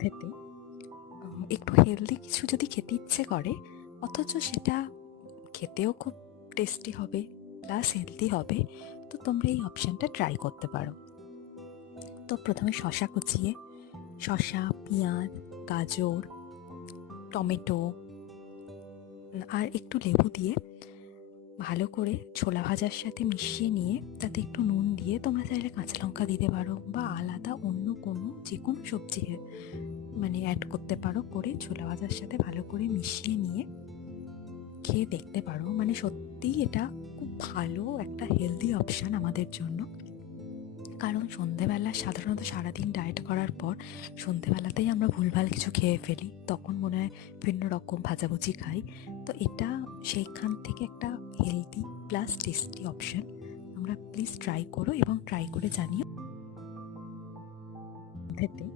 সন্ধেতে একটু হেলদি কিছু যদি খেতে ইচ্ছে করে, অথচ সেটা খেতেও খুব টেস্টি হবে প্লাস হেলদি হবে, তো তোমরা এই অপশানটা ট্রাই করতে পারো। তো প্রথমে শশা কুচিয়ে, শশা, পেঁয়াজ, গাজর, টমেটো আর একটু লেবু দিয়ে ভালো করে ছোলা ভাজার সাথে মিশিয়ে নিয়ে তাতে একটু নুন দিয়ে, তোমরা চাইলে কাঁচা লঙ্কা দিতে পারো বা আলাদা অন্য কোনো যে কোনো সবজি অ্যাড করতে পারো, করে ছোলা ভাজার সাথে ভালো করে মিশিয়ে নিয়ে খেয়ে দেখতে পারো। সত্যিই এটা খুব ভালো একটা হেলদি অপশান আমাদের জন্য। কারণ সন্ধেবেলা সাধারণত সারাদিন ডায়েট করার পর সন্ধেবেলাতেই আমরা ভুলভাল কিছু খেয়ে ফেলি, তখন মনে হয় বিভিন্ন রকম ভাজাভুজি খাই। তো এটা সেইখান থেকে একটা হেলদি প্লাস টেস্টি অপশান। তোমরা প্লিজ ট্রাই করো এবং ট্রাই করে জানিও। সন্ধেতে